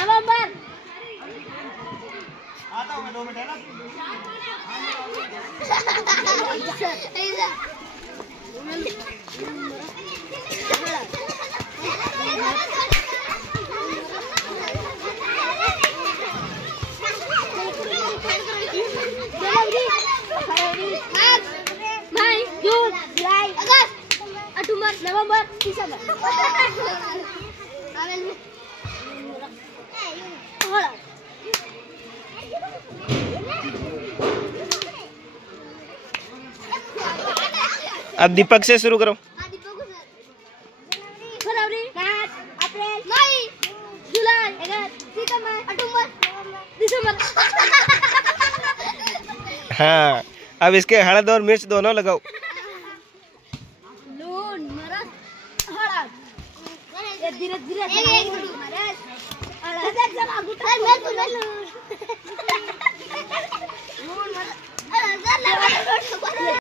नवंबर आता हूँ मैं 2 मिनट है ना। मई जून जुलाई अगस्त अक्टूबर नवंबर दिसंबर अब दीपक से शुरू करो। फरवरी मार्च अप्रैल मई जुलाई अगस्त सितंबर अक्टूबर दिसंबर। हाँ, अब इसके हल्द और मिर्च दोनों लगाओ। लून मरच हळद धीरे धीरे